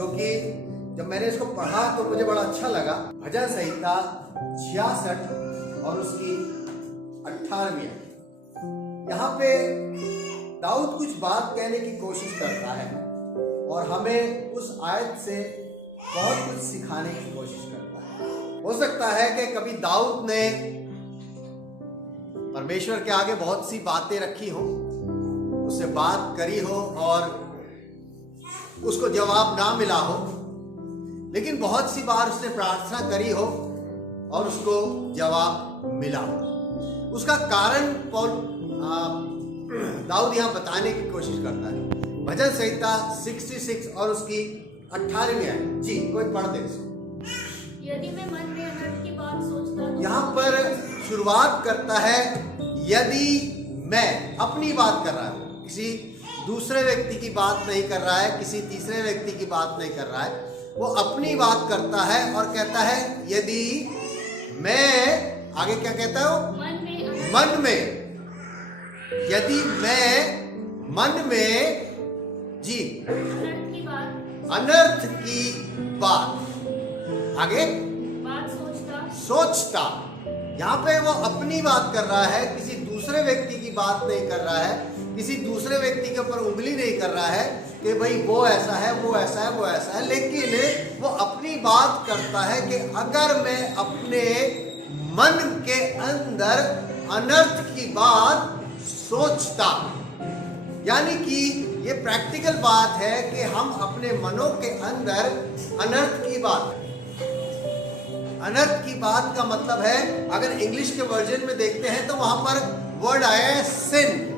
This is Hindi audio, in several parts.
जो कि जब मैंने इसको पढ़ा तो मुझे बड़ा अच्छा लगा। भजन संहिता 66 और उसकी 18वीं। यहाँ पे दाऊद कुछ बात कहने की कोशिश करता है और हमें उस आयत से बहुत कुछ सिखाने की कोशिश करता है। हो सकता है कि कभी दाऊद ने परमेश्वर के आगे बहुत सी बातें रखी हो, उससे बात करी हो और उसको जवाब ना मिला हो, लेकिन बहुत सी बार उसने प्रार्थना करी हो और उसको जवाब मिला हो। उसका कारण दाऊद यहां बताने की कोशिश करता है। भजन संहिता 66 और उसकी 18वीं आयत। जी, कोई पढ़ दे इसको। यदि मैं मन में अनर्थ की बात सोचता तो यहाँ पर शुरुआत करता है, यदि मैं अपनी बात कर रहा है, किसी दूसरे व्यक्ति की बात नहीं कर रहा है, किसी तीसरे व्यक्ति की बात नहीं कर रहा है, वो अपनी बात करता है और कहता है यदि मैं, आगे क्या कहता है, मन में, यदि मैं मन में, जी, अनर्थ की बात, आगे बात सोचता। यहाँ पे वो अपनी बात कर रहा है, किसी दूसरे व्यक्ति की बात नहीं कर रहा है, किसी दूसरे व्यक्ति के ऊपर उंगली नहीं कर रहा है कि भाई वो ऐसा है, वो ऐसा है, वो ऐसा है, लेकिन वो अपनी बात करता है कि अगर मैं अपने मन के अंदर अनर्थ की बात सोचता, यानी कि ये प्रैक्टिकल बात है कि हम अपने मनों के अंदर अनर्थ की बात, अनर्थ की बात का मतलब है, अगर इंग्लिश के वर्जन में देखते हैं तो वहां पर वर्ड आया है सिन,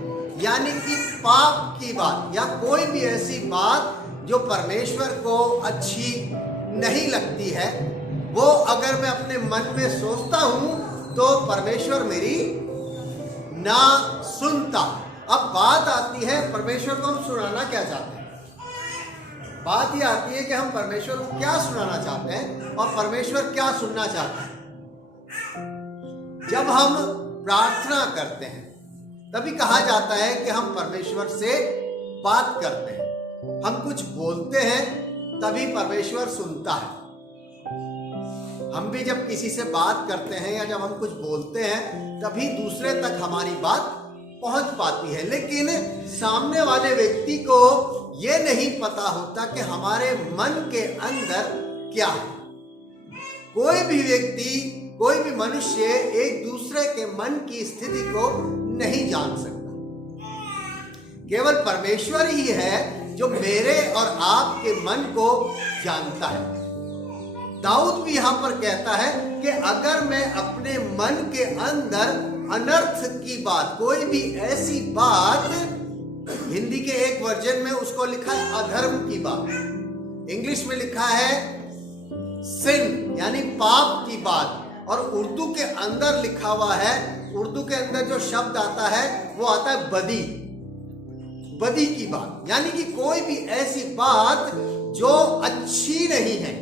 यानी कि पाप की बात या कोई भी ऐसी बात जो परमेश्वर को अच्छी नहीं लगती है, वो अगर मैं अपने मन में सोचता हूं तो परमेश्वर मेरी ना सुनता। अब बात आती है परमेश्वर को हम सुनाना क्या चाहते हैं। बात ये आती है कि हम परमेश्वर को क्या सुनाना चाहते हैं और परमेश्वर क्या सुनना चाहता है। जब हम प्रार्थना करते हैं तभी कहा जाता है कि हम परमेश्वर से बात करते हैं। हम कुछ बोलते हैं तभी परमेश्वर सुनता है। हम भी जब किसी से बात करते हैं या जब हम कुछ बोलते हैं तभी दूसरे तक हमारी बात पहुंच पाती है, लेकिन सामने वाले व्यक्ति को यह नहीं पता होता कि हमारे मन के अंदर क्या है। कोई भी व्यक्ति, कोई भी मनुष्य एक दूसरे के मन की स्थिति को नहीं जान सकता। केवल परमेश्वर ही है जो मेरे और आपके मन को जानता है। दाऊद भी यहां पर कहता है कि अगर मैं अपने मन के अंदर अनर्थ की बात, कोई भी ऐसी बात, हिंदी के एक वर्जन में उसको लिखा है अधर्म की बात, इंग्लिश में लिखा है सिन यानी पाप की बात, और उर्दू के अंदर लिखा हुआ है, उर्दू के अंदर जो शब्द आता है वो आता है बदी, बदी की बात, यानी कि कोई भी ऐसी बात जो अच्छी नहीं है।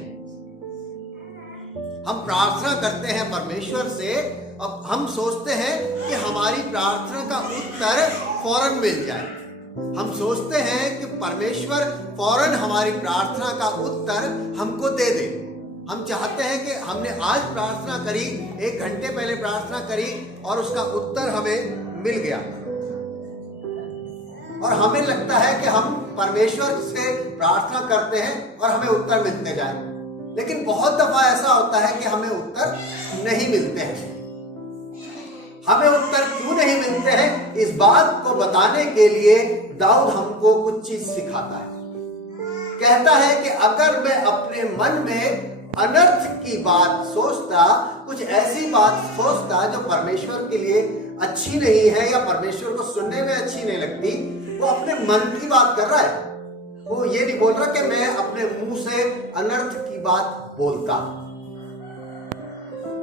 हम प्रार्थना करते हैं परमेश्वर से, अब हम सोचते हैं कि हमारी प्रार्थना का उत्तर फौरन मिल जाए। हम सोचते हैं कि परमेश्वर फौरन हमारी प्रार्थना का उत्तर हमको दे दे। हम चाहते हैं कि हमने आज प्रार्थना करी, 1 घंटे पहले प्रार्थना करी और उसका उत्तर हमें मिल गया, और हमें लगता है कि हम परमेश्वर से प्रार्थना करते हैं और हमें उत्तर मिलते जाए। लेकिन बहुत दफा ऐसा होता है कि हमें उत्तर नहीं मिलते हैं। हमें उत्तर क्यों नहीं मिलते हैं, इस बात को बताने के लिए दाऊद हमको कुछ चीज सिखाता है। कहता है कि अगर मैं अपने मन में अनर्थ की बात सोचता, कुछ ऐसी बात सोचता जो परमेश्वर के लिए अच्छी नहीं है या परमेश्वर को सुनने में अच्छी नहीं लगती, वो अपने मन की बात कर रहा है। वो ये नहीं बोल रहा कि मैं अपने मुंह से अनर्थ की बात बोलता।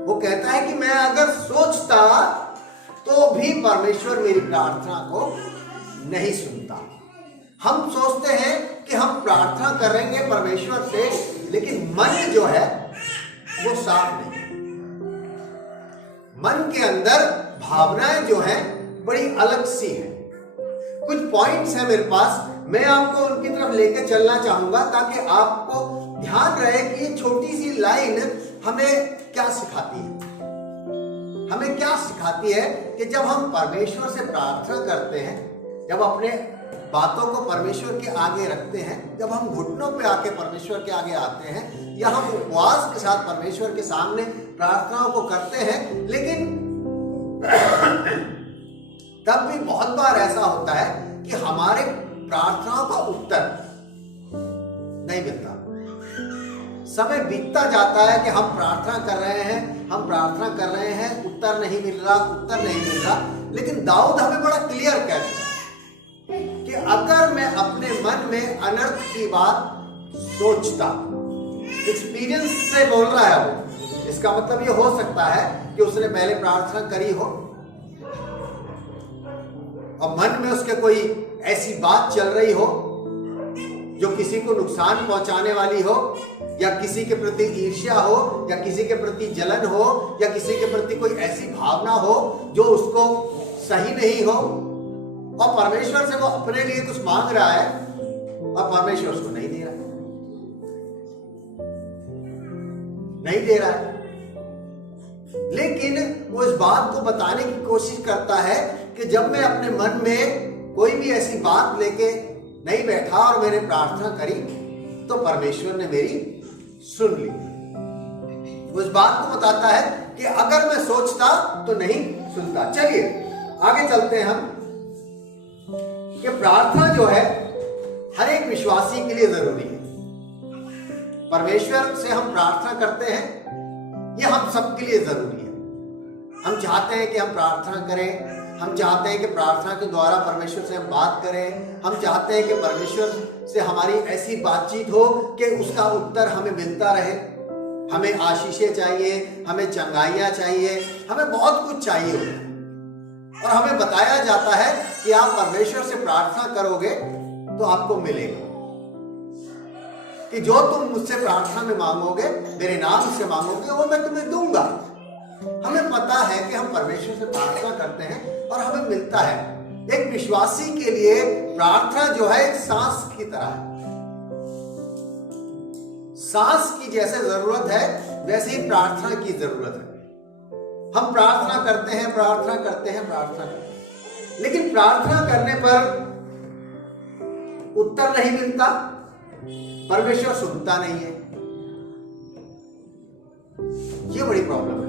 वो कहता है कि मैं अगर सोचता तो भी परमेश्वर मेरी प्रार्थना को नहीं सुनता। हम सोचते हैं कि हम प्रार्थना करेंगे परमेश्वर से, लेकिन मन जो है वो साफ नहीं। मन के अंदर भावनाएं जो हैं बड़ी अलग सी हैं। कुछ पॉइंट्स हैं मेरे पास मैं आपको उनकी तरफ लेके चलना चाहूंगा ताकि आपको ध्यान रहे कि ये छोटी सी लाइन हमें क्या सिखाती है। हमें क्या सिखाती है कि जब हम परमेश्वर से प्रार्थना करते हैं, जब अपने बातों को परमेश्वर के आगे रखते हैं, जब हम घुटनों पे आके परमेश्वर के आगे आते हैं या हम उपवास के साथ परमेश्वर के सामने प्रार्थनाओं को करते हैं, लेकिन तब भी बहुत बार ऐसा होता है कि हमारे प्रार्थनाओं का उत्तर नहीं मिलता। समय बीतता जाता है कि हम प्रार्थना कर रहे हैं, उत्तर नहीं मिल रहा। लेकिन दाऊद हमें बड़ा क्लियर कहता है कि अगर मैं अपने मन में अनर्थ की बात सोचता, एक्सपीरियंस से बोल रहा है वो, इसका मतलब ये हो सकता है कि उसने पहले प्रार्थना करी हो और मन में उसके कोई ऐसी बात चल रही हो जो किसी को नुकसान पहुंचाने वाली हो, या किसी के प्रति ईर्ष्या हो, या किसी के प्रति जलन हो, या किसी के प्रति कोई ऐसी भावना हो जो उसको सही नहीं हो, और परमेश्वर से वो अपने लिए कुछ मांग रहा है और परमेश्वर उसको नहीं दे रहा है। लेकिन वो इस बात को बताने की कोशिश करता है कि जब मैं अपने मन में कोई भी ऐसी बात लेके नहीं बैठा और मैंने प्रार्थना करी तो परमेश्वर ने मेरी सुन ली। वो इस बात को बताता है कि अगर मैं सोचता तो नहीं सुनता। चलिए आगे चलते हैं हम कि प्रार्थना जो है हर एक विश्वासी के लिए जरूरी है। परमेश्वर से हम प्रार्थना करते हैं, यह हम सबके लिए जरूरी है। हम चाहते हैं कि हम प्रार्थना करें, हम चाहते हैं कि प्रार्थना के द्वारा परमेश्वर से हम बात करें, हम चाहते हैं कि परमेश्वर से हमारी ऐसी बातचीत हो कि उसका उत्तर हमें मिलता रहे। हमें आशीषें चाहिए, हमें चंगाइयां चाहिए, हमें बहुत कुछ चाहिए होता है, और हमें बताया जाता है कि आप परमेश्वर से प्रार्थना करोगे तो आपको मिलेगा, कि जो तुम मुझसे प्रार्थना में मांगोगे, मेरे नाम से मांगोगे, वो मैं तुम्हें दूंगा। हमें पता है कि हम परमेश्वर से प्रार्थना करते हैं और हमें मिलता है। एक विश्वासी के लिए प्रार्थना जो है एक सांस की तरह है। सांस की जैसे जरूरत है वैसे ही प्रार्थना की जरूरत है। हम प्रार्थना करते हैं, लेकिन प्रार्थना करने पर उत्तर नहीं मिलता, परमेश्वर सुनता नहीं है। ये बड़ी प्रॉब्लम है।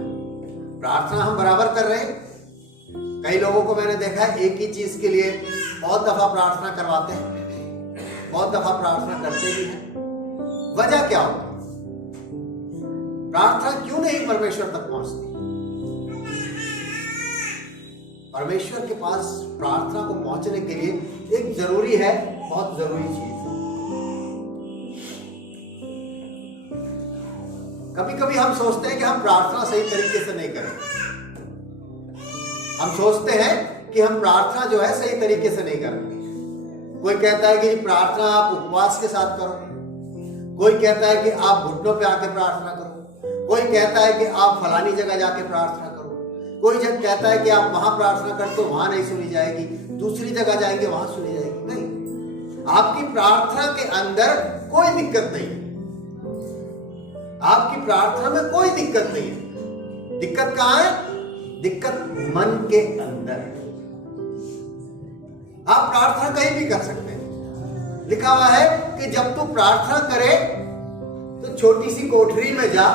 प्रार्थना हम बराबर कर रहे हैं। कई लोगों को मैंने देखा है एक ही चीज के लिए बहुत दफा प्रार्थना करवाते हैं, बहुत दफा प्रार्थना करते भी हैं। वजह क्या होगी? प्रार्थना क्यों नहीं परमेश्वर तक पहुंचती? परमेश्वर के पास प्रार्थना को पहुंचने के लिए एक जरूरी है, बहुत जरूरी चीज। कभी कभी हम सोचते हैं कि हम प्रार्थना सही तरीके से नहीं करें। हम सोचते हैं कि हम प्रार्थना जो है सही तरीके से नहीं करेंगे। कोई कहता है कि प्रार्थना आप उपवास के साथ करो, कोई कहता है कि आप घुटनों पे आके प्रार्थना करो, कोई कहता है कि आप फलानी जगह जाके प्रार्थना करो, कोई जब कहता है कि आप वहां प्रार्थना करते तो वहां नहीं सुनी जाएगी, दूसरी जगह जाएंगे वहां सुनी जाएगी। नहीं, आपकी प्रार्थना के अंदर कोई दिक्कत नहीं है। आपकी प्रार्थना में कोई दिक्कत नहीं है। दिक्कत कहां है? दिक्कत मन के अंदर। आप प्रार्थना कहीं भी कर सकते हैं। लिखा हुआ है कि जब तू प्रार्थना करे तो छोटी सी कोठरी में जा,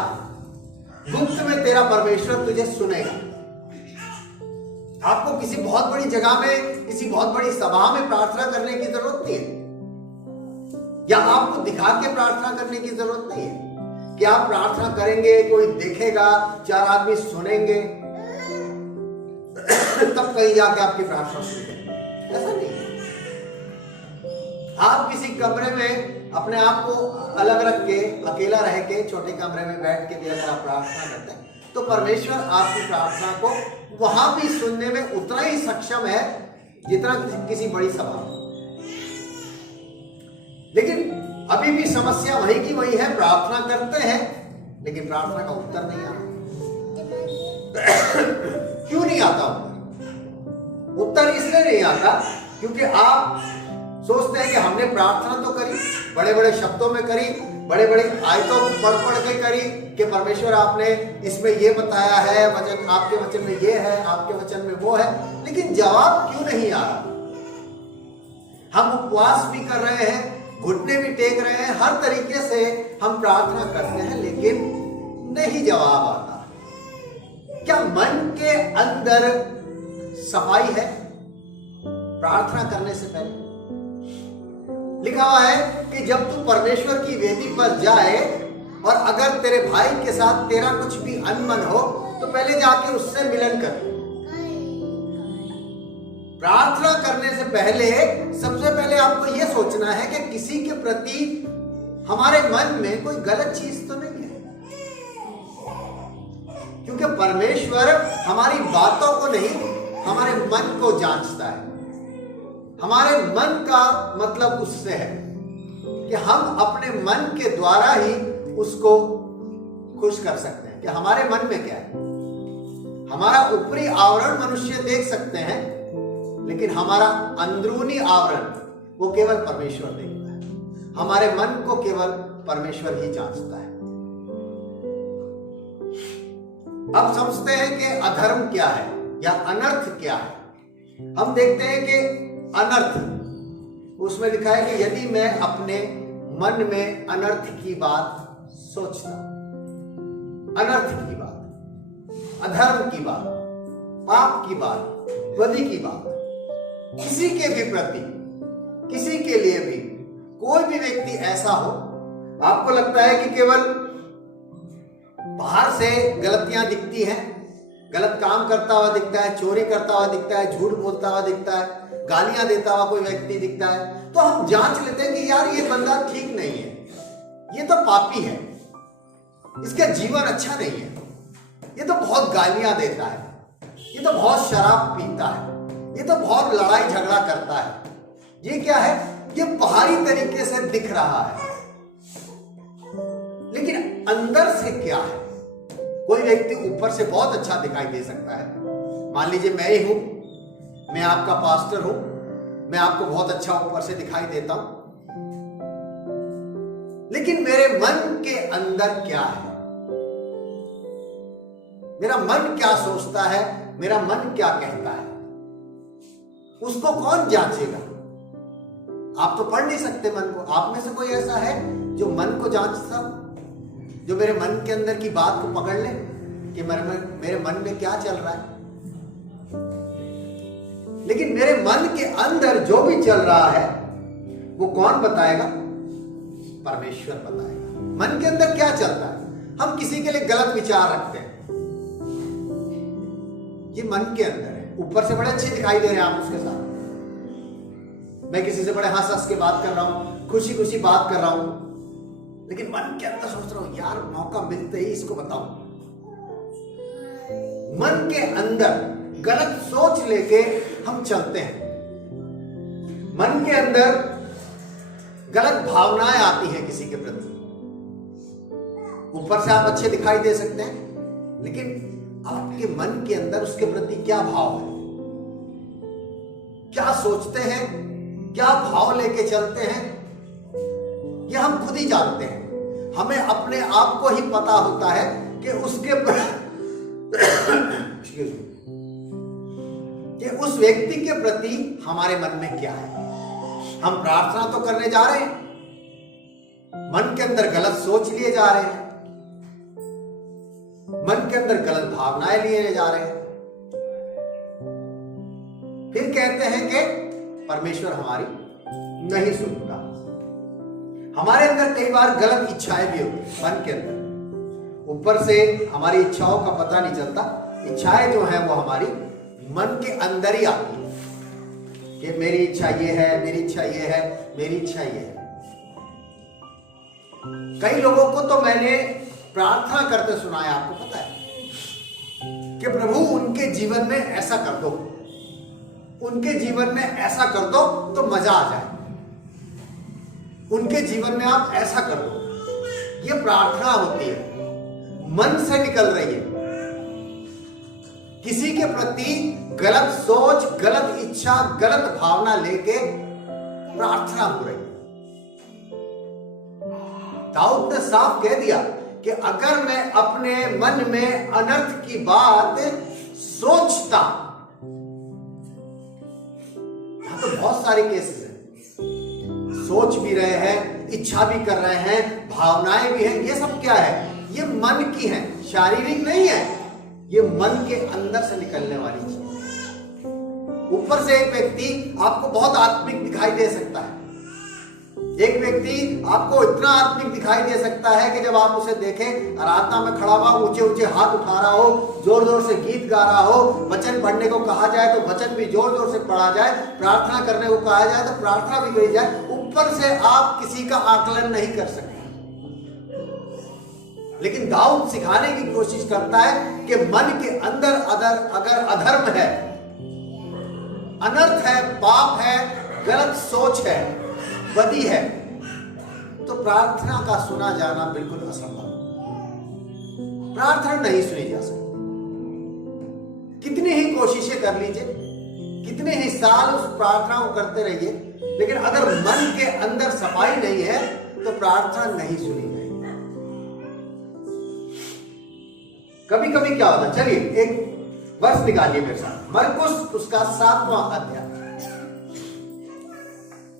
गुप्त में तेरा परमेश्वर तुझे सुनेगा। आपको किसी बहुत बड़ी जगह में, किसी बहुत बड़ी सभा में प्रार्थना करने की जरूरत नहीं है, या आपको दिखा के प्रार्थना करने की जरूरत नहीं है कि आप प्रार्थना करेंगे, कोई देखेगा, 4 आदमी सुनेंगे, तब कहीं जाके आपकी प्रार्थना सुनेंगे। ऐसा नहीं है। आप किसी कमरे में अपने आप को अलग रख के, अकेला रह के, छोटे कमरे में बैठ के भी अगर आप प्रार्थना करते हैं तो परमेश्वर आपकी प्रार्थना को वहां भी सुनने में उतना ही सक्षम है जितना किसी बड़ी सभा में। लेकिन अभी भी समस्या वही की वही है। प्रार्थना करते हैं लेकिन प्रार्थना का उत्तर नहीं आता। क्यों नहीं आता उत्तर? उत्तर इसलिए नहीं आता क्योंकि आप सोचते हैं कि हमने प्रार्थना तो करी, बड़े बड़े शब्दों में करी, बड़े बड़े आयतों को पढ़ पढ़ के करी कि परमेश्वर आपने इसमें ये बताया है, वचन आपके वचन में ये है, आपके वचन में वो है, लेकिन जवाब क्यों नहीं आ रहा? हम उपवास भी कर रहे हैं, घुटने भी टेक रहे हैं, हर तरीके से हम प्रार्थना करते हैं, लेकिन नहीं जवाब आता। क्या मन के अंदर सफाई है प्रार्थना करने से पहले? लिखा हुआ है कि जब तू परमेश्वर की वेदी पर जाए और अगर तेरे भाई के साथ तेरा कुछ भी अनबन हो तो पहले जाके उससे मिलन कर। प्रार्थना करने से पहले सबसे पहले आपको यह सोचना है कि किसी के प्रति हमारे मन में कोई गलत चीज तो नहीं है, क्योंकि परमेश्वर हमारी बातों को नहीं, हमारे मन को जांचता है। हमारे मन का मतलब उससे है कि हम अपने मन के द्वारा ही उसको खुश कर सकते हैं कि हमारे मन में क्या है। हमारा ऊपरी आवरण मनुष्य देख सकते हैं, लेकिन हमारा अंदरूनी आवरण वो केवल परमेश्वर देखता है। हमारे मन को केवल परमेश्वर ही जांचता है। अब समझते हैं कि अधर्म क्या है या अनर्थ क्या है। हम देखते हैं कि अनर्थ, उसमें लिखा है कि यदि मैं अपने मन में अनर्थ की बात सोचता, अनर्थ की बात, अधर्म की बात, पाप की बात, बदी की बात, किसी के भी प्रति, किसी के लिए भी, कोई भी व्यक्ति ऐसा हो, आपको लगता है कि केवल बाहर से गलतियां दिखती हैं, गलत काम करता हुआ दिखता है, चोरी करता हुआ दिखता है, झूठ बोलता हुआ दिखता है, गालियां देता हुआ कोई व्यक्ति दिखता है, तो हम जांच लेते हैं कि यार ये बंदा ठीक नहीं है, ये तो पापी है, इसका जीवन अच्छा नहीं है, ये तो बहुत गालियां देता है, ये तो बहुत शराब पीता है, ये तो बहुत लड़ाई झगड़ा करता है। ये क्या है? ये बाहरी तरीके से दिख रहा है, लेकिन अंदर से क्या है? कोई व्यक्ति ऊपर से बहुत अच्छा दिखाई दे सकता है। मान लीजिए मैं ही हूं, मैं आपका पास्टर हूं, मैं आपको बहुत अच्छा ऊपर से दिखाई देता हूं, लेकिन मेरे मन के अंदर क्या है? मेरा मन क्या सोचता है, मेरा मन क्या कहता है, उसको कौन जांचेगा? आप तो पढ़ नहीं सकते मन को। आप में से कोई ऐसा है जो मन को जांचता, जो मेरे मन के अंदर की बात को पकड़ ले कि मेरे मन में क्या चल रहा है? लेकिन मेरे मन के अंदर जो भी चल रहा है वो कौन बताएगा? परमेश्वर बताएगा। मन के अंदर क्या चलता है? हम किसी के लिए गलत विचार रखते हैं, ये मन के अंदर है। ऊपर से बड़े अच्छे दिखाई दे रहे हैं आप उसके साथ, मैं किसी से बड़े हंस हंस के बात कर रहा हूं, खुशी खुशी बात कर रहा हूं, लेकिन मन के अंदर सोच रहा हूं यार मौका मिलते ही इसको बताऊं। मन के अंदर गलत सोच लेके हम चलते हैं, मन के अंदर गलत भावनाएं आती हैं किसी के प्रति। ऊपर से आप अच्छे दिखाई दे सकते हैं, लेकिन आपके मन के अंदर उसके प्रति क्या भाव है, क्या सोचते हैं, क्या भाव लेके चलते हैं, ये हम खुद ही जानते हैं। हमें अपने आप को ही पता होता है कि उसके कि उस व्यक्ति के प्रति हमारे मन में क्या है। हम प्रार्थना तो करने जा रहे हैं, मन के अंदर गलत सोच लिए जा रहे हैं, मन के अंदर गलत भावनाएं लिए जा रहे हैं, फिर कहते हैं कि परमेश्वर हमारी नहीं सुनता। हमारे अंदर कई बार गलत इच्छाएं भी होती हैं मन के अंदर। ऊपर से हमारी इच्छाओं का पता नहीं चलता, इच्छाएं जो हैं वो हमारी मन के अंदर ही आती है कि मेरी इच्छा ये है, मेरी इच्छा ये है, मेरी इच्छा ये है। कई लोगों को तो मैंने प्रार्थना करते सुना है, आपको पता है, कि प्रभु उनके जीवन में ऐसा कर दो, उनके जीवन में ऐसा कर दो तो मजा आ जाए, उनके जीवन में आप ऐसा कर दो। ये प्रार्थना होती है, मन से निकल रही है। किसी के प्रति गलत सोच, गलत इच्छा, गलत भावना लेके प्रार्थना हो रही है। दाऊद ने साफ कह दिया कि अगर मैं अपने मन में अनर्थ की बात सोचता, यहां तो बहुत सारे केसेस हैं, सोच भी रहे हैं, इच्छा भी कर रहे हैं, भावनाएं भी हैं, ये सब क्या है? ये मन की हैं, शारीरिक नहीं है, ये मन के अंदर से निकलने वाली चीज। ऊपर से एक व्यक्ति आपको बहुत आत्मिक दिखाई दे सकता है, एक व्यक्ति आपको इतना आत्मिक दिखाई दे सकता है कि जब आप उसे देखें, आराधना में खड़ा हुआ, ऊंचे ऊंचे हाथ उठा रहा हो, जोर जोर से गीत गा रहा हो, वचन पढ़ने को कहा जाए तो वचन भी जोर जोर से पढ़ा जाए, प्रार्थना करने को कहा जाए तो प्रार्थना भी करी जाए, ऊपर से आप किसी का आकलन नहीं कर सकते। लेकिन दाऊद सिखाने की कोशिश करता है कि मन के अंदर अगर अधर्म है, अनर्थ है, पाप है, गलत सोच है, बदी है, तो प्रार्थना का सुना जाना बिल्कुल असंभव। प्रार्थना नहीं सुनी जा सकती, कितनी ही कोशिशें कर लीजिए, कितने ही साल उस प्रार्थना को करते रहिए, लेकिन अगर मन के अंदर सफाई नहीं है तो प्रार्थना नहीं सुनी जाएगी। कभी कभी क्या होता है, चलिए एक वर्ष निकालिए मेरे साथ, मरकुस उसका 7वां अध्याय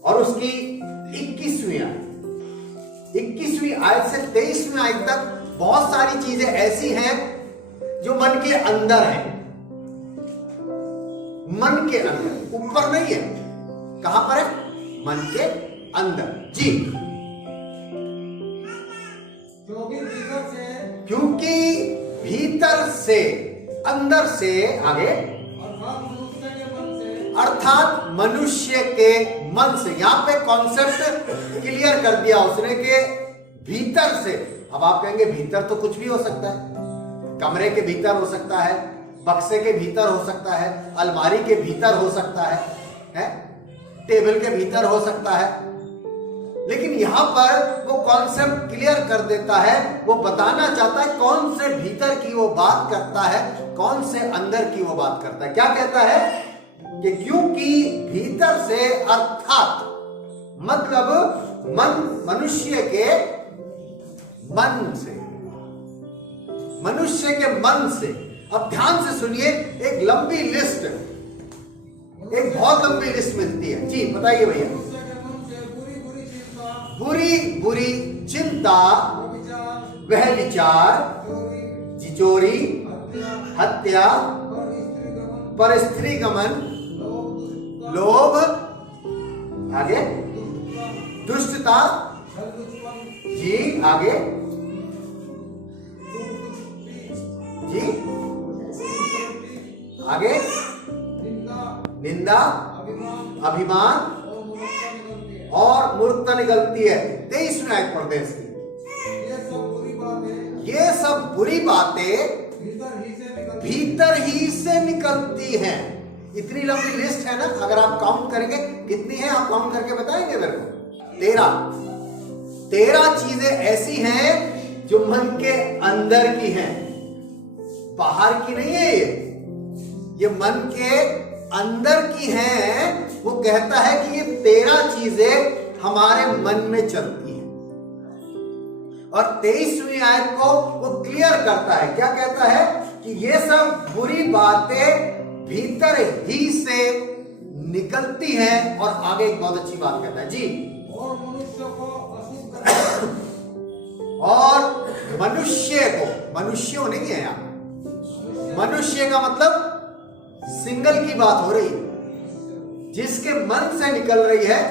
और उसकी 21वीं आयत, 21वीं आयत से 23वीं आयत तक बहुत सारी चीजें ऐसी हैं जो मन के अंदर है, मन के अंदर, ऊपर नहीं है। कहां पर है? मन के अंदर। जी, क्योंकि भीतर से, अंदर से, आगे, अर्थात मनुष्य के मन से। यहां पे कॉन्सेप्ट क्लियर कर दिया उसने कि भीतर से। अब आप कहेंगे भीतर तो कुछ भी हो सकता है, कमरे के भीतर हो सकता है, बक्से के भीतर हो सकता है, अलमारी के भीतर हो सकता है, टेबल के भीतर हो सकता है। लेकिन यहां पर वो कॉन्सेप्ट क्लियर कर देता है, वो बताना चाहता है कौन से भीतर की वो बात करता है, कौन से अंदर की वो बात करता है। क्या कहता है कि क्योंकि भीतर से, अर्थात मतलब मनुष्य के मन से, मनुष्य के मन से। अब ध्यान से सुनिए, एक लंबी लिस्ट, एक बहुत लंबी लिस्ट मिलती है। जी बताइए भैया। बुरी बुरी चिंता, वह विचार, चोरी, हत्या, पर स्त्री गमन, लोभ, आगे दुष्टता, जी आगे, जी आगे, निंदा, अभिमान और मूर्खता निकलती है। 23वीं आयत पढ़ते हैं इसकी। ये सब बुरी बातें भीतर ही से निकलती हैं। इतनी लंबी लिस्ट है ना, अगर आप काउंट करेंगे कितनी है, आप काउंट करके बताएंगे मेरे को। 13 चीजें ऐसी हैं जो मन के अंदर की हैं, बाहर की नहीं है। ये मन के अंदर की हैं। वो कहता है कि ये 13 चीजें हमारे मन में चलती हैं। और 23वीं आयत को वो क्लियर करता है। क्या कहता है कि ये सब बुरी बातें भीतर ही से निकलती हैं। और आगे एक बहुत अच्छी बात कहता है जी, और मनुष्य को और मनुष्य को, मनुष्यों नहीं है यहां, मनुष्य का मतलब सिंगल की बात हो रही है, जिसके मन से निकल रही है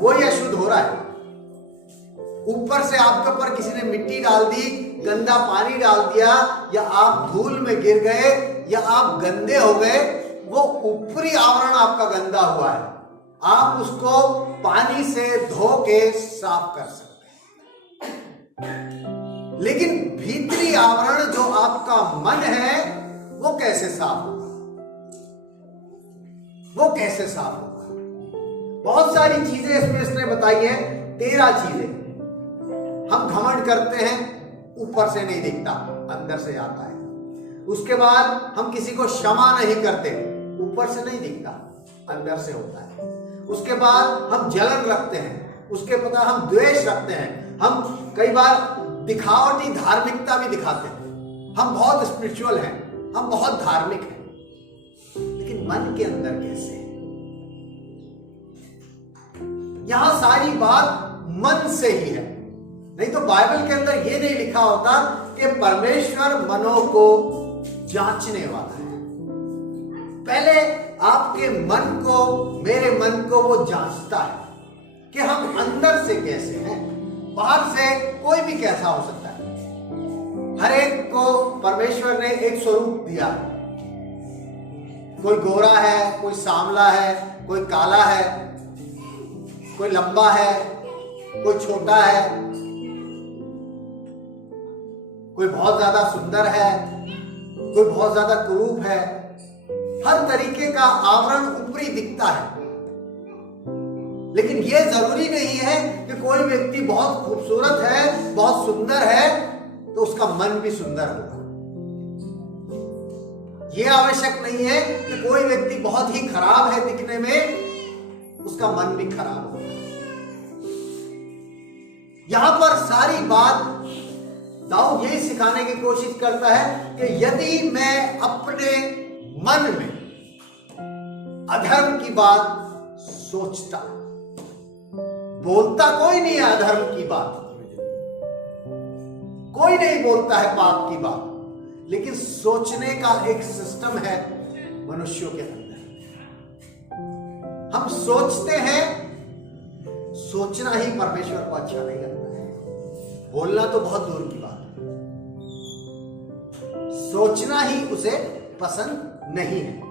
वो ही अशुद्ध हो रहा है। ऊपर से आपके ऊपर किसी ने मिट्टी डाल दी, गंदा पानी डाल दिया, या आप धूल में गिर गए, या आप गंदे हो गए, वो ऊपरी आवरण आपका गंदा हुआ है, आप उसको पानी से धो के साफ कर सकते हैं। लेकिन भीतरी आवरण जो आपका मन है वो कैसे साफ होगा, वो कैसे साफ होगा? बहुत सारी चीजें इसमें इसने बताई है, 13 चीजें। हम घमंड करते हैं, ऊपर से नहीं दिखता, अंदर से आता है। उसके बाद हम किसी को क्षमा नहीं करते, ऊपर से नहीं दिखता, अंदर से होता है। उसके बाद हम जलन रखते हैं, उसके बाद हम द्वेष रखते हैं, हम कई बार दिखावटी धार्मिकता भी दिखाते हैं, हम बहुत स्पिरिचुअल हैं, हम बहुत धार्मिक हैं, लेकिन मन के अंदर कैसे? यहां सारी बात मन से ही है। नहीं तो बाइबल के अंदर यह नहीं लिखा होता कि परमेश्वर मनों को जांचने वाला है। पहले आपके मन को, मेरे मन को वो जांचता है कि हम अंदर से कैसे हैं। बाहर से कोई भी कैसा हो सकता है। हर एक को परमेश्वर ने एक स्वरूप दिया है। कोई गोरा है, कोई सांवला है, कोई काला है, कोई लंबा है, कोई छोटा है, कोई बहुत ज्यादा सुंदर है, कोई बहुत ज्यादा कुरूप है। हर तरीके का आवरण ऊपरी दिखता है, लेकिन यह जरूरी नहीं है कि कोई व्यक्ति बहुत खूबसूरत है, बहुत सुंदर है तो उसका मन भी सुंदर होगा। यह आवश्यक नहीं है कि कोई व्यक्ति बहुत ही खराब है दिखने में, उसका मन भी खराब होगा। यहां पर सारी बात दाऊद यही सिखाने की कोशिश करता है कि यदि मैं अपने मन में अधर्म की बात सोचता, बोलता कोई नहीं है अधर्म की बात, कोई नहीं बोलता है पाप की बात, लेकिन सोचने का एक सिस्टम है मनुष्यों के अंदर। हम सोचते हैं, सोचना ही परमेश्वर को अच्छा नहीं लगता है। बोलना तो बहुत दूर की बात है, सोचना ही उसे पसंद नहीं है।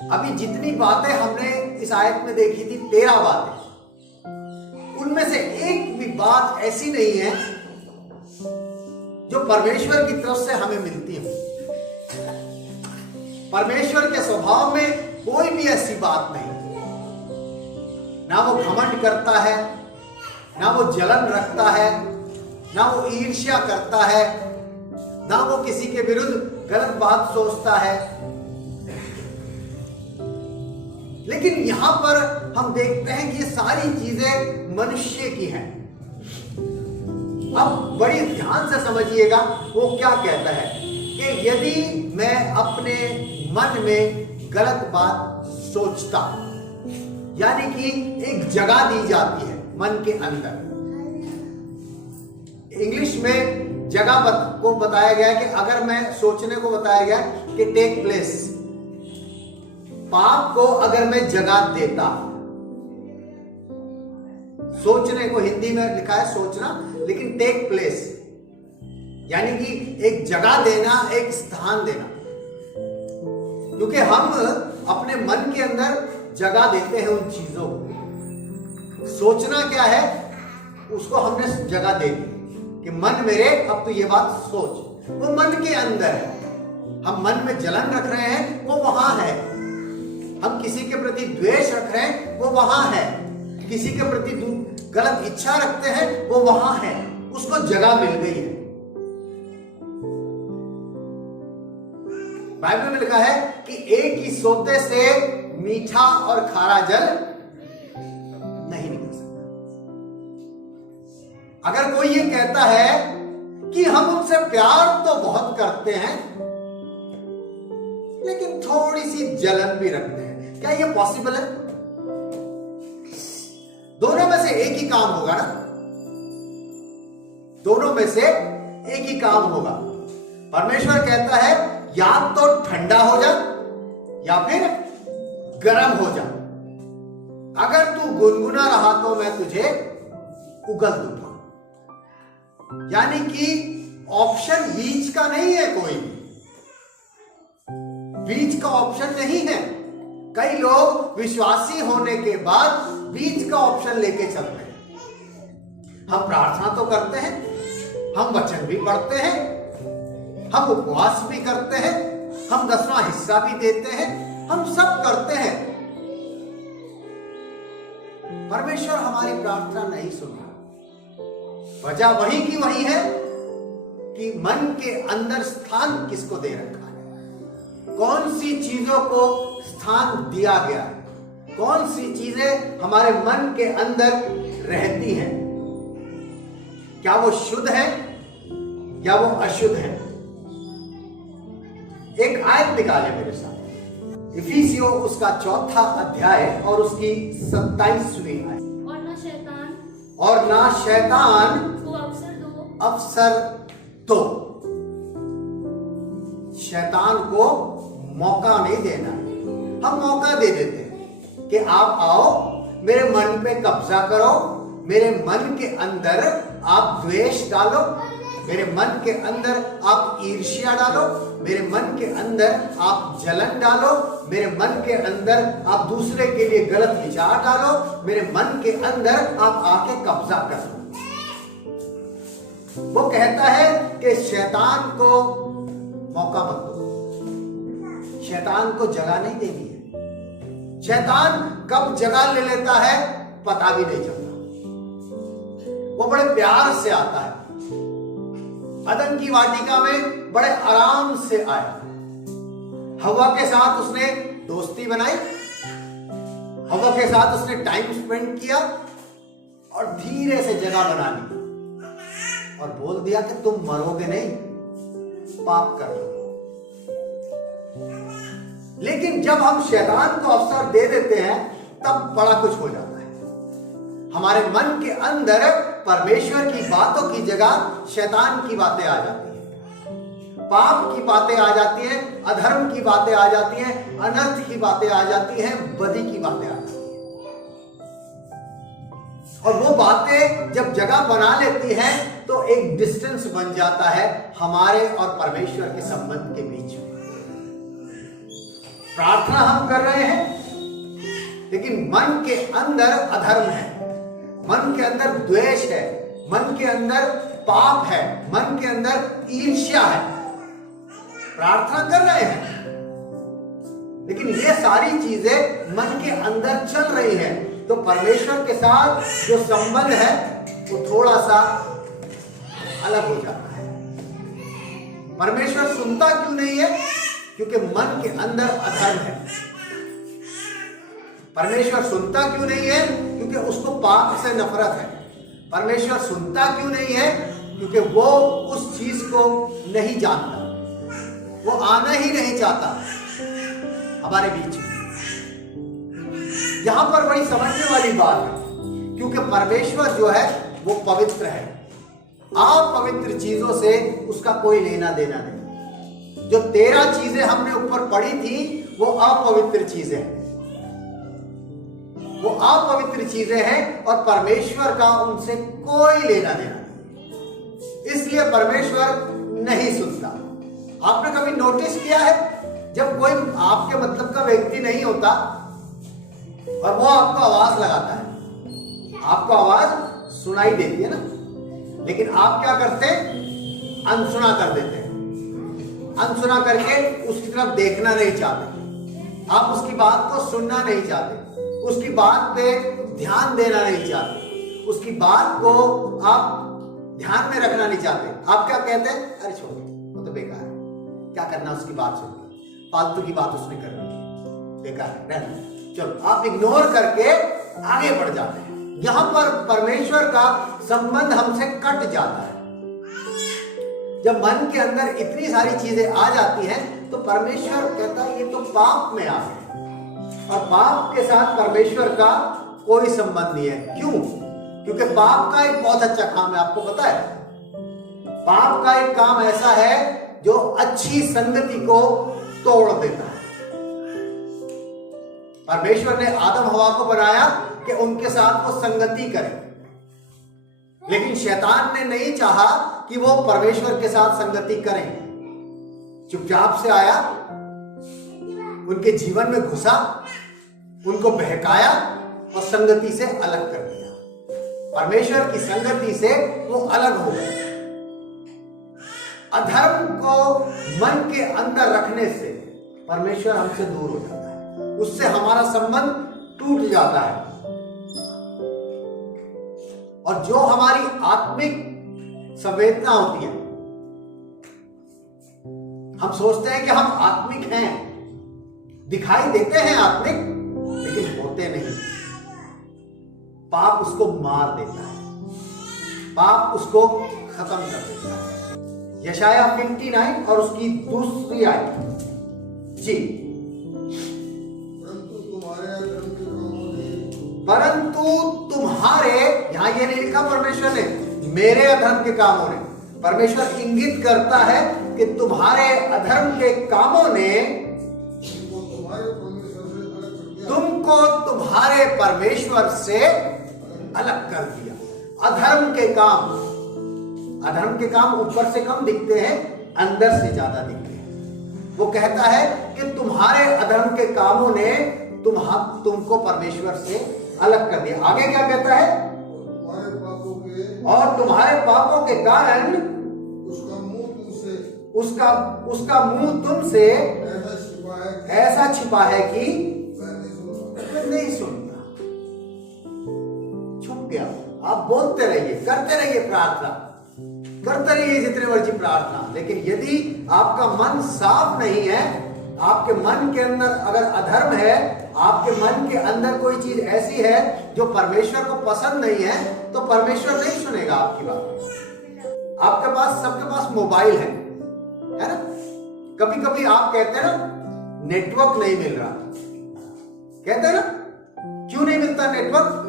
अभी जितनी बातें हमने इस आयत में देखी थी, 13 बातें, उनमें से एक भी बात ऐसी नहीं है जो परमेश्वर की तरफ से हमें मिलती है। परमेश्वर के स्वभाव में कोई भी ऐसी बात नहीं। ना वो घमंड करता है, ना वो जलन रखता है, ना वो ईर्ष्या करता है, ना वो किसी के विरुद्ध गलत बात सोचता है। लेकिन यहां पर हम देखते हैं कि ये सारी चीजें मनुष्य की हैं। अब बड़ी ध्यान से समझिएगा वो क्या कहता है कि यदि मैं अपने मन में गलत बात सोचता, यानी कि एक जगह दी जाती है मन के अंदर। इंग्लिश में जगह को बताया गया कि अगर मैं सोचने को बताया गया कि टेक प्लेस, पाप को अगर मैं जगह देता, सोचने को हिंदी में लिखा है सोचना, लेकिन टेक प्लेस यानी कि एक जगह देना, एक स्थान देना। क्योंकि हम अपने मन के अंदर जगह देते हैं उन चीजों को। सोचना क्या है, उसको हमने जगह दे दी कि मन मेरे अब तो ये बात सोच, वो मन के अंदर है। हम मन में जलन रख रहे हैं, वो वहां है। हम किसी के प्रति द्वेष रख रहे हैं, वो वहां है। किसी के प्रति गलत इच्छा रखते हैं, वो वहां है। उसको जगह मिल गई है। बाइबल में लिखा है कि एक ही सोते से मीठा और खारा जल नहीं निकल सकता। अगर कोई ये कहता है कि हम उनसे प्यार तो बहुत करते हैं लेकिन थोड़ी सी जलन भी रखते हैं, क्या ये पॉसिबल है? दोनों में से एक ही काम होगा ना, दोनों में से एक ही काम होगा। परमेश्वर कहता है या तो ठंडा हो जा या फिर गर्म हो जा। अगर तू गुनगुना रहा तो मैं तुझे उगल दूंगा। यानी कि ऑप्शन बीच का नहीं है, कोई बीच का ऑप्शन नहीं है। कई लोग विश्वासी होने के बाद बीच का ऑप्शन लेके चलते हैं। हम प्रार्थना तो करते हैं, हम वचन भी पढ़ते हैं, हम उपवास भी करते हैं, हम 10वां हिस्सा भी देते हैं, हम सब करते हैं। परमेश्वर हमारी प्रार्थना नहीं सुना। वजह वही की वही है कि मन के अंदर स्थान किसको दे रखा है। कौन सी चीजों को स्थान दिया गया है, कौन सी चीजें हमारे मन के अंदर रहती हैं, क्या वो शुद्ध है या वो अशुद्ध है। एक आयत निकाले मेरे साथ, इफिसियों उसका 4 अध्याय और उसकी 27वीं आयत। और ना शैतान को अवसर दो, शैतान को मौका नहीं देना। हम मौका दे देते हैं कि आप आओ, मेरे मन पे कब्जा करो, मेरे मन के अंदर आप द्वेष डालो, मेरे मन के अंदर आप ईर्ष्या डालो, मेरे मन के अंदर आप जलन डालो, मेरे मन के अंदर आप दूसरे के लिए गलत विचार डालो, मेरे मन के अंदर आप आके कब्जा कर लो। वो कहता है कि शैतान को मौका मत दो, शैतान को जगह नहीं देनी है। शैतान कब जगह ले लेता है पता भी नहीं चलता। वो बड़े प्यार से आता है। अदन की वाटिका में बड़े आराम से आया, हवा के साथ उसने दोस्ती बनाई, हवा के साथ उसने टाइम स्पेंड किया और धीरे से जगह बना ली और बोल दिया कि तुम मरोगे नहीं, पाप कर लो। लेकिन जब हम शैतान को अवसर दे देते हैं तब बड़ा कुछ हो जाता है। हमारे मन के अंदर परमेश्वर की बातों की जगह शैतान की बातें आ जाती हैं, पाप की बातें आ जाती हैं, अधर्म की बातें आ जाती हैं, अनर्थ की बातें आ जाती हैं, बदी की बातें आ जाती हैं। और वो बातें जब जगह बना लेती हैं तो एक डिस्टेंस बन जाता है हमारे और परमेश्वर के संबंध के बीच में। प्रार्थना हम कर रहे हैं लेकिन मन के अंदर अधर्म है, मन के अंदर द्वेष है, मन के अंदर पाप है, मन के अंदर ईर्ष्या है। प्रार्थना कर रहे हैं लेकिन ये सारी चीजें मन के अंदर चल रही हैं, तो परमेश्वर के साथ जो संबंध है वो थोड़ा सा अलग हो जाता है। परमेश्वर सुनता क्यों नहीं है? क्योंकि मन के अंदर अधर्म है। परमेश्वर सुनता क्यों नहीं है? क्योंकि उसको पाप से नफरत है। परमेश्वर सुनता क्यों नहीं है? क्योंकि वो उस चीज को नहीं जानता, वो आना ही नहीं चाहता हमारे बीच में। यहां पर बड़ी समझने वाली बात है, क्योंकि परमेश्वर जो है वो पवित्र है। अपवित्र चीजों से उसका कोई लेना देना नहीं। जो 13 चीजें हमने ऊपर पढ़ी थी वो अपवित्र चीजें हैं, वो अपवित्र चीजें हैं और परमेश्वर का उनसे कोई लेना देना नहीं। इसलिए परमेश्वर नहीं सुनता। आपने कभी नोटिस किया है जब कोई आपके मतलब का व्यक्ति नहीं होता और वो आपको आवाज लगाता है, आपको आवाज सुनाई देती है ना, लेकिन आप क्या करते हैं? अनसुना कर देते हैं। अनसुना करके उसकी तरफ देखना नहीं चाहते, आप उसकी बात को सुनना नहीं चाहते, उसकी बात पे ध्यान देना नहीं चाहते, उसकी बात को आप ध्यान में रखना नहीं चाहते। आप क्या कहते हैं? अरे छोड़, वो तो बेकार है, क्या करना उसकी बात सुनकर, फालतू की बात उसने करनी है, बेकार है, रहना। चलो, आप इग्नोर करके आगे बढ़ जाते हैं। यहां पर परमेश्वर का संबंध हमसे कट जाता है। जब मन के अंदर इतनी सारी चीजें आ जाती हैं तो परमेश्वर कहता है ये तो पाप में आ गए, और पाप के साथ परमेश्वर का कोई संबंध नहीं है। क्यों? क्योंकि पाप का एक बहुत अच्छा काम है, आपको पता है। पाप का एक काम ऐसा है जो अच्छी संगति को तोड़ देता है। परमेश्वर ने आदम हवा को बनाया कि उनके साथ वो संगति करें, लेकिन शैतान ने नहीं चाहा कि वो परमेश्वर के साथ संगति करें। चुपचाप से आया, उनके जीवन में घुसा, उनको बहकाया और संगति से अलग कर दिया। परमेश्वर की संगति से वो अलग हो गए। अधर्म को मन के अंदर रखने से परमेश्वर हमसे दूर हो जाता है, उससे हमारा संबंध टूट जाता है। और जो हमारी आत्मिक संवेदना होती है, हम सोचते हैं कि हम आत्मिक हैं, दिखाई देते हैं आत्मिक, लेकिन होते नहीं। पाप उसको मार देता है, पाप उसको खत्म कर देता है। यशाया 59 और उसकी दूसरी आयत जी। परंतु तुम्हारे, यहां ये नहीं लिखा परमेश्वर ने मेरे अधर्म के कामों ने, परमेश्वर इंगित करता है कि तुम्हारे अधर्म के कामों ने तुमको तुम्हारे परमेश्वर से अलग कर दिया। अधर्म के काम, अधर्म के काम ऊपर से कम दिखते हैं, अंदर से ज्यादा दिखते हैं। वो कहता है कि तुम्हारे अधर्म के कामों ने तुमको परमेश्वर से अलग कर दिया। आगे क्या कहता है? और तुम्हारे पापों के कारण उसका मुंह तुमसे ऐसा छिपा है कि नहीं सुनता। छुप गया। आप बोलते रहिए, करते रहिए प्रार्थना, करते रहिए जितने मर्जी प्रार्थना, लेकिन यदि आपका मन साफ नहीं है, आपके मन के अंदर अगर अधर्म है, आपके मन के अंदर कोई चीज ऐसी है जो परमेश्वर को पसंद नहीं है, तो परमेश्वर नहीं सुनेगा आपकी बात। आपके पास, सबके पास मोबाइल है ना? कभी कभी आप कहते हैं ना नेटवर्क नहीं मिल रहा, कहते हैं ना क्यों नहीं मिलता नेटवर्क?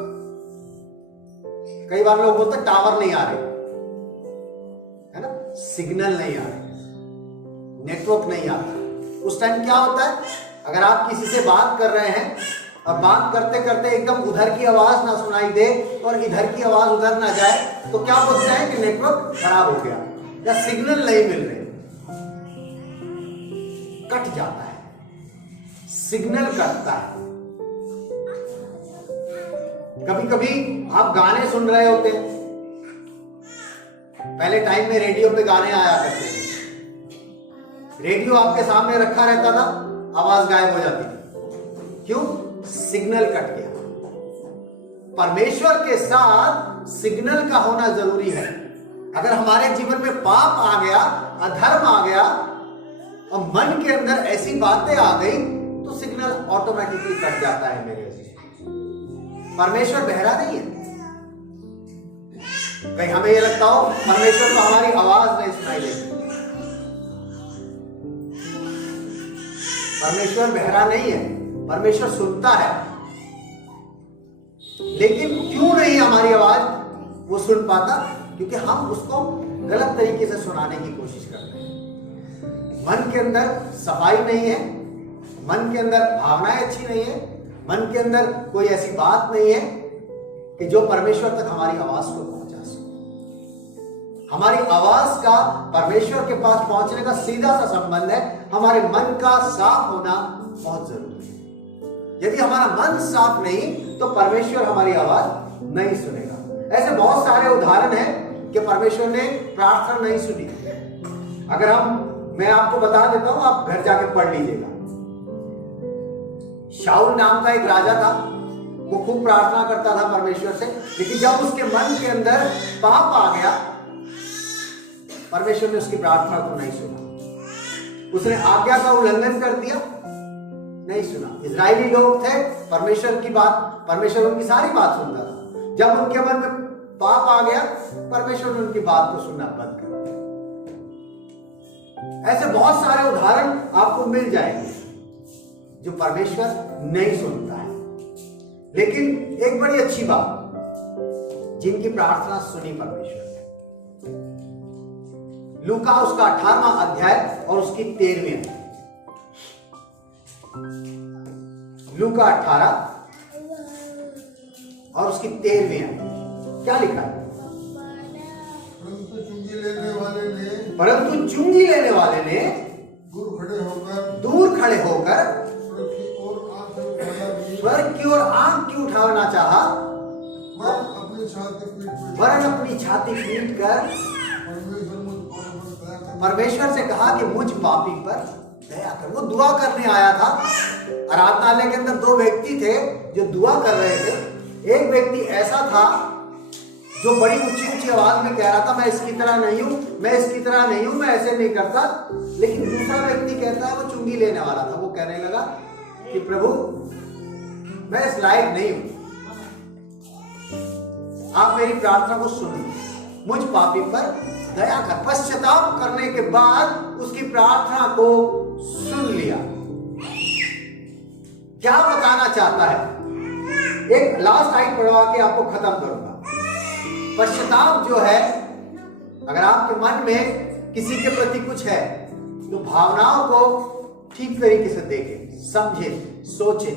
कई बार लोग बोलते हैं टावर नहीं आ रहे, है ना, सिग्नल नहीं आ रहे, नेटवर्क नहीं आता। उस टाइम क्या होता है? अगर आप किसी से बात कर रहे हैं और बात करते करते एकदम उधर की आवाज ना सुनाई दे और इधर की आवाज उधर ना जाए, तो क्या बोलते हैं कि नेटवर्क खराब हो गया या सिग्नल नहीं मिल रहे, कट जाता है, सिग्नल कटता है। कभी कभी आप गाने सुन रहे होते हैं, पहले टाइम में रेडियो पे गाने आया करते थे, रेडियो आपके सामने रखा रहता था, आवाज गायब हो जाती थी। क्यों? सिग्नल कट गया। परमेश्वर के साथ सिग्नल का होना जरूरी है। अगर हमारे जीवन में पाप आ गया, अधर्म आ गया और मन के अंदर ऐसी बातें आ गई, तो सिग्नल ऑटोमेटिकली कट जाता है। मेरे परमेश्वर बहरा नहीं है। कहीं हमें यह लगता हो परमेश्वर को हमारी आवाज नहीं सुनाई देती। परमेश्वर बहरा नहीं है, परमेश्वर सुनता है, लेकिन क्यों नहीं हमारी आवाज वो सुन पाता? क्योंकि हम उसको गलत तरीके से सुनाने की कोशिश करते हैं। मन के अंदर सफाई नहीं है, मन के अंदर भावनाएं अच्छी नहीं है, मन के अंदर कोई ऐसी बात नहीं है कि जो परमेश्वर तक हमारी आवाज को पहुंचा सके। हमारी आवाज का परमेश्वर के पास पहुंचने का सीधा सा संबंध है हमारे मन का साफ होना बहुत जरूरी है। यदि हमारा मन साफ नहीं, तो परमेश्वर हमारी आवाज नहीं सुनेगा। ऐसे बहुत सारे उदाहरण हैं कि परमेश्वर ने प्रार्थना नहीं सुनी। अगर मैं आपको बता देता हूं, आप घर जाके पढ़ लीजिएगा। शाऊल नाम का एक राजा था, वो खूब प्रार्थना करता था परमेश्वर से, लेकिन जब उसके मन के अंदर पाप आ गया, परमेश्वर ने उसकी प्रार्थना को नहीं सुना। उसने आज्ञा का उल्लंघन कर दिया, नहीं सुना। इजरायली लोग थे, परमेश्वर की बात, परमेश्वर उनकी सारी बात सुनता था। जब उनके मन में पाप आ गया, परमेश्वर ने उनकी बात को सुनना बंद कर दिया। ऐसे बहुत सारे उदाहरण आपको मिल जाएंगे जो परमेश्वर नहीं सुनता है। लेकिन एक बड़ी अच्छी बात, जिनकी प्रार्थना सुनी परमेश्वर ने, लूका उसका 18वां अध्याय और उसकी 13वीं, लूका 18 और उसकी 13वीं, क्या लिखा है? परंतु चुंगी लेने वाले ने दूर खड़े होकर स्वर्ग की ओर आंख क्यों उठाना चाहा, वरन अपनी छाती पीट कर परमेश्वर से कहा कि मुझ पापी पर दया कर। वो दुआ करने आया था। आराधनालय के अंदर दो व्यक्ति थे जो दुआ कर रहे थे। एक व्यक्ति ऐसा था जो बड़ी ऊंची ऊंची आवाज में कह रहा था, मैं इसकी तरह नहीं हूं, मैं इसकी तरह नहीं हूं, मैं ऐसे नहीं करता। लेकिन दूसरा व्यक्ति कहता है, वो चुंगी लेने वाला था, वो कहने लगा कि प्रभु मैं इस लायक नहीं हूं, आप मेरी प्रार्थना को सुन लो, मुझ पापी पर दया कर। पश्चाताप करने के बाद उसकी प्रार्थना को सुन लिया। क्या बताना चाहता है? एक लास्ट आयत पढ़वा के आपको खत्म करूंगा। पश्चाताप जो है, अगर आपके मन में किसी के प्रति कुछ है तो भावनाओं को ठीक तरीके से देखें, समझे, सोचे।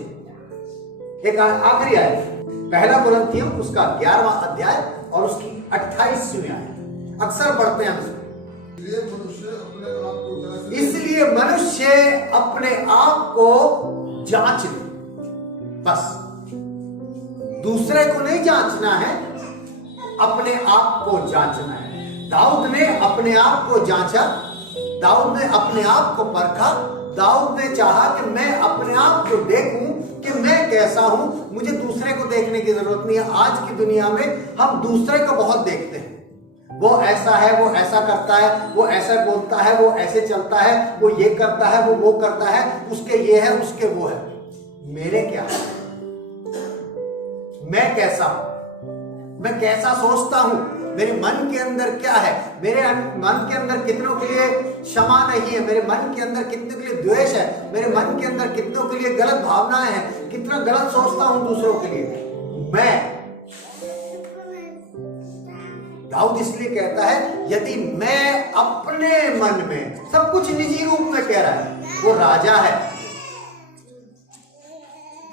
एक आखिरी आयत, पहला कुरिन्थियों उसका 11वां अध्याय और उसकी 28वीं आयत, अक्सर पढ़ते हैं हम। इसलिए मनुष्य अपने आप को जांच ले। बस दूसरे को नहीं जांचना है, अपने आप को जांचना है। दाऊद ने अपने आप को जांचा, दाऊद ने अपने आप को परखा। दाऊद ने चाहा कि मैं अपने आप को देखूं कि मैं कैसा हूं, मुझे दूसरे को देखने की जरूरत नहीं है। आज की दुनिया में हम दूसरे को बहुत देखते हैं, वो ऐसा है, वो ऐसा करता है, वो ऐसा बोलता है, वो ऐसे चलता है, वो ये करता है, वो करता है, उसके ये है, उसके वो है। मेरे क्या है? मैं कैसा हूं? मैं कैसा सोचता हूं? मेरे मन के अंदर क्या है? मेरे मन के अंदर कितनों के लिए क्षमा नहीं है, मेरे मन के अंदर कितनों के लिए द्वेष है, मेरे मन के अंदर कितनों के लिए गलत भावनाएं हैं, कितना गलत सोचता हूं दूसरों के लिए। मैं दाऊद इसलिए कहता है, यदि मैं अपने मन में, सब कुछ निजी रूप में कह रहा है, वो राजा है,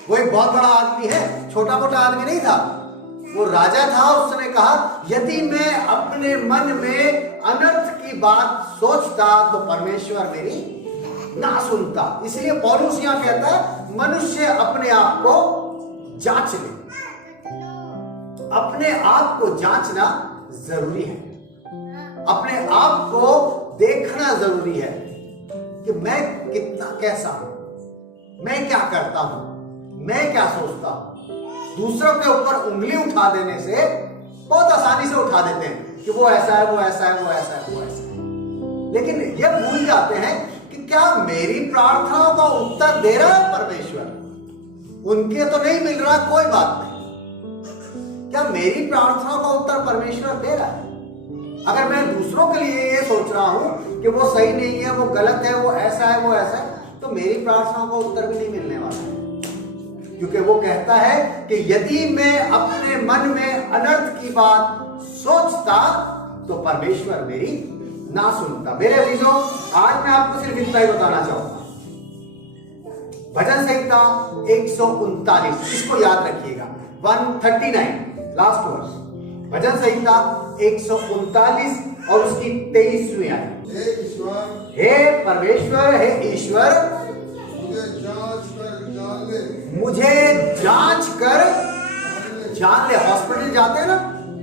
वो एक बहुत बड़ा आदमी है, छोटा मोटा आदमी नहीं था, वो राजा था। उसने कहा, यदि मैं अपने मन में अनर्थ की बात सोचता तो परमेश्वर मेरी ना सुनता। इसलिए पौलुस यहां कहता है, मनुष्य अपने आप को जांच ले। अपने आप को जांचना जरूरी है, अपने आप को देखना जरूरी है कि मैं कितना कैसा हूं, मैं क्या करता हूं, मैं क्या सोचता हूं। दूसरों के ऊपर उंगली उठा देने से बहुत आसानी से उठा देते हैं कि वो ऐसा है, वो ऐसा है, वो ऐसा है, वो ऐसा है, लेकिन ये भूल जाते हैं कि क्या मेरी प्रार्थनाओं का उत्तर दे रहा है परमेश्वर? उनके तो नहीं मिल रहा, कोई बात नहीं। क्या मेरी प्रार्थनाओं का उत्तर परमेश्वर दे रहा है? अगर मैं दूसरों के लिए ये सोच रहा हूं कि वो सही नहीं है, वो गलत है, वो ऐसा है, वो ऐसा है, तो मेरी प्रार्थनाओं का उत्तर भी नहीं मिलने वाला है। क्योंकि वो कहता है कि यदि मैं अपने मन में अनर्थ की बात सोचता तो परमेश्वर मेरी ना सुनता। मेरे अजीजों, आज मैं आपको सिर्फ इतना ही बताना चाहूंगा। भजन संहिता 139, इसको याद रखिएगा, 139 लास्ट वर्स। भजन संहिता 139 और उसकी 23वीं आयत। हे परमेश्वर, हे ईश्वर, मुझे जांच कर जान ले। हॉस्पिटल जाते हैं ना,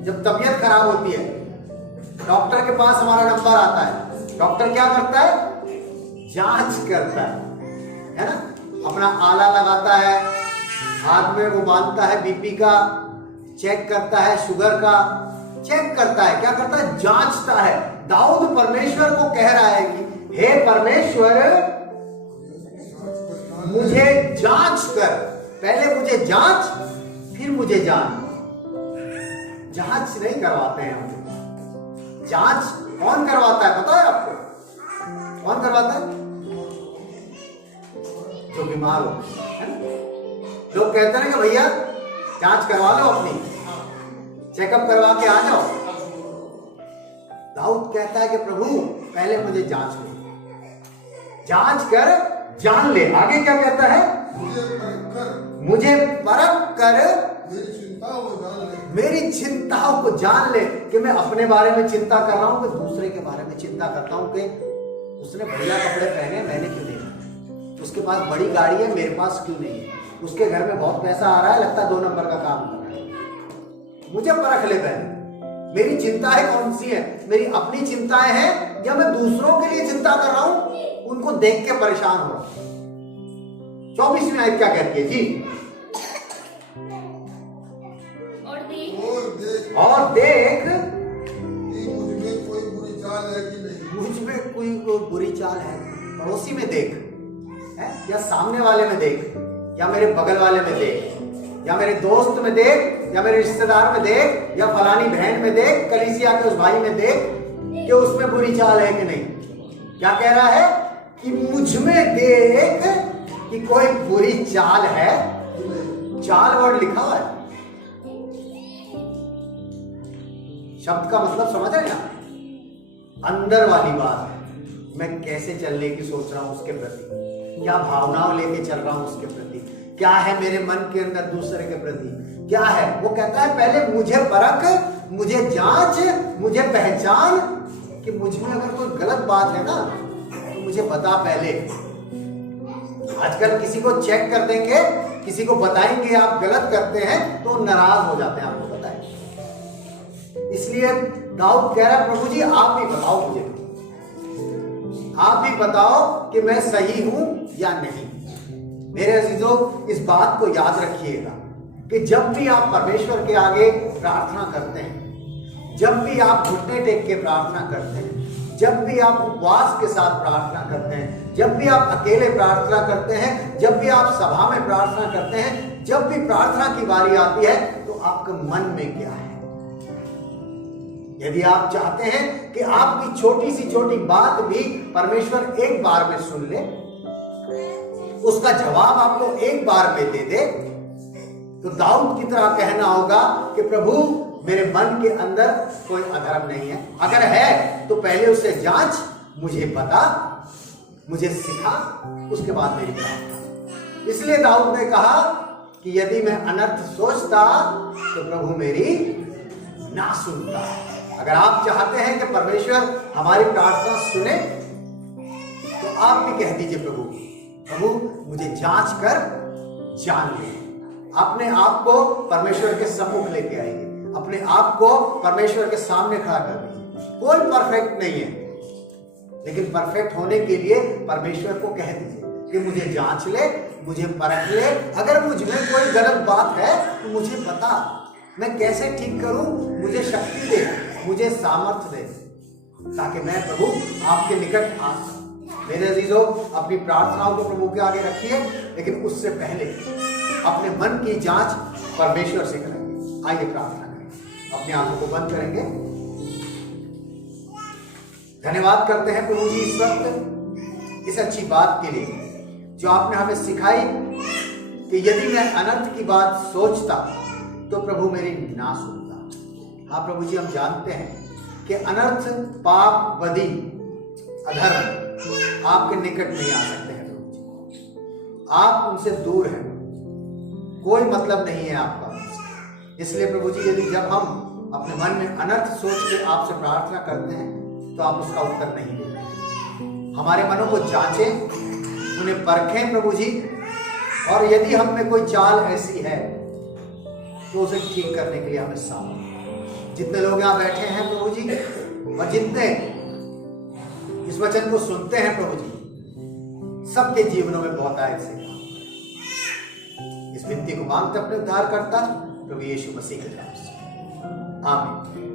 जब तबीयत खराब होती है, डॉक्टर के पास हमारा नंबर आता है, डॉक्टर क्या करता है? जांच करता है ना, अपना आला लगाता है, हाथ में वो बांधता है, बीपी का चेक करता है, शुगर का चेक करता है, क्या करता है? जांचता है। दाऊद परमेश्वर को कह रहा है कि हे परमेश्वर, मुझे जांच कर, पहले मुझे जांच, फिर मुझे जान। जांच नहीं करवाते हैं हम। जांच कौन करवाता है पता है आपको? कौन करवाता है? जो बीमार हो, है ना? लोग कहते हैं कि भैया जांच करवा लो, अपनी चेकअप करवा के आ जाओ। दाऊद कहता है कि प्रभु पहले मुझे जांच लो, जांच कर जान ले। आगे क्या कहता है? मुझे परख कर मेरी चिंताओं को जान ले। कि मैं अपने बारे में चिंता कर रहा हूं कि दूसरे के बारे में चिंता करता हूं कि उसने बढ़िया कपड़े पहने, मैंने क्यों नहीं? उसके पास बड़ी गाड़ी है, मेरे पास क्यों नहीं है? उसके घर में बहुत पैसा आ रहा है, लगता है 2 नंबर का काम कर रहा है। मुझे परख ले पहले, मेरी चिंताएं कौन सी है? मेरी अपनी चिंताएं हैं या मैं दूसरों के लिए चिंता कर रहा हूं, उनको देख के परेशान हो रहा हूं। 24वीं आयत क्या कहती है जी? और देख मुझमें कोई बुरी चाल है कि नहीं। मुझमें कोई बुरी चाल है, पड़ोसी में देख है या सामने वाले में देख। या मेरे बगल वाले में देख, या मेरे दोस्त में देख, या मेरे रिश्तेदार में देख, या फलानी बहन में देख, कलीसिया के उस भाई में देख कि उसमें बुरी चाल है कि नहीं। क्या कह रहा है कि मुझ में देख कि कोई बुरी चाल है। चाल वर्ड लिखा हुआ है, शब्द का मतलब समझ रहे ना, अंदर वाली बात है। मैं कैसे चलने की सोच रहा हूं उसके प्रति, क्या भावनाओं लेके चल रहा हूं उसके प्रति, क्या है मेरे मन के अंदर दूसरे के प्रति, क्या है। वो कहता है पहले मुझे परख, मुझे जांच, मुझे पहचान कि मुझ में अगर कोई गलत बात है ना तो मुझे बता पहले। आजकल किसी को चेक कर देंगे, किसी को बताएंगे आप गलत करते हैं तो नाराज हो जाते हैं, आपको पता है। इसलिए दाऊद कह रहा है प्रभु जी आप ही बताओ मुझे, आप ही बताओ कि मैं सही हूं या नहीं। मेरे अजीजों, इस बात को याद रखिएगा कि जब भी आप परमेश्वर के आगे प्रार्थना करते हैं, जब भी आप घुटने टेक के प्रार्थना करते हैं, जब भी आप उपवास के साथ प्रार्थना करते हैं, जब भी आप अकेले प्रार्थना करते हैं, जब भी आप सभा में प्रार्थना करते हैं, जब भी प्रार्थना की बारी आती है तो आपके मन में क्या है। यदि आप चाहते हैं कि आपकी छोटी सी छोटी बात भी परमेश्वर एक बार में सुन ले, उसका जवाब आपको एक बार में दे दे, तो दाऊद की तरह कहना होगा कि प्रभु मेरे मन के अंदर कोई अधर्म नहीं है, अगर है तो पहले उसे जांच, मुझे बता, मुझे सिखा, उसके बाद मेरी प्रार्थना। इसलिए दाऊद ने कहा कि यदि मैं अनर्थ सोचता तो प्रभु मेरी ना सुनता। अगर आप चाहते हैं कि परमेश्वर हमारी प्रार्थना सुने तो आप भी कह दीजिए प्रभु प्रभु मुझे जांच कर जान ले। अपने आप को परमेश्वर के सम्मुख लेके आइए, अपने आप को परमेश्वर के सामने खड़ा कर दीजिए। कोई परफेक्ट नहीं है, लेकिन परफेक्ट होने के लिए परमेश्वर को कह दीजिए कि मुझे जांच ले, मुझे परख ले, अगर मुझ में कोई गलत बात है तो मुझे बता, मैं कैसे ठीक करूं, मुझे शक्ति दे, मुझे सामर्थ्य दे, ताकि मैं प्रभु आपके निकट आ सकूं। मेरे अजीजों, अपनी प्रार्थनाओं को प्रभु के आगे रखिए, लेकिन उससे पहले अपने मन की जांच परमेश्वर से करेंगे। आइए प्रार्थना करें, अपनी आंखों को बंद करेंगे। धन्यवाद करते हैं प्रभु जी इस वक्त इस अच्छी बात के लिए जो आपने हमें सिखाई कि यदि मैं अनर्थ की बात सोचता तो प्रभु मेरी ना सुनता। हाँ प्रभु जी, हम जानते हैं कि अनर्थ, पाप, बदी, अधर्म आपके निकट नहीं आ सकते हैं प्रभु जी, आप उनसे दूर हैं, कोई मतलब नहीं है आपका। इसलिए प्रभु जी, यदि जब हम अपने मन में अनर्थ सोच के आपसे प्रार्थना करते हैं तो आप उसका उत्तर नहीं देते। हमारे मनों को जांचें, उन्हें परखें प्रभु जी, और यदि हम में कोई चाल ऐसी है तो उसे ठीक करने के लिए हमें सामर्थ्य। जितने लोग यहाँ बैठे हैं प्रभु जी, और जितने इस वचन को सुनते हैं प्रभु जी, सबके जीवनों में बहुत आयत से काम करें। इस विनती को मांगते अपने उद्धारकर्ता प्रभु यीशु मसीह के नाम से, आमीन।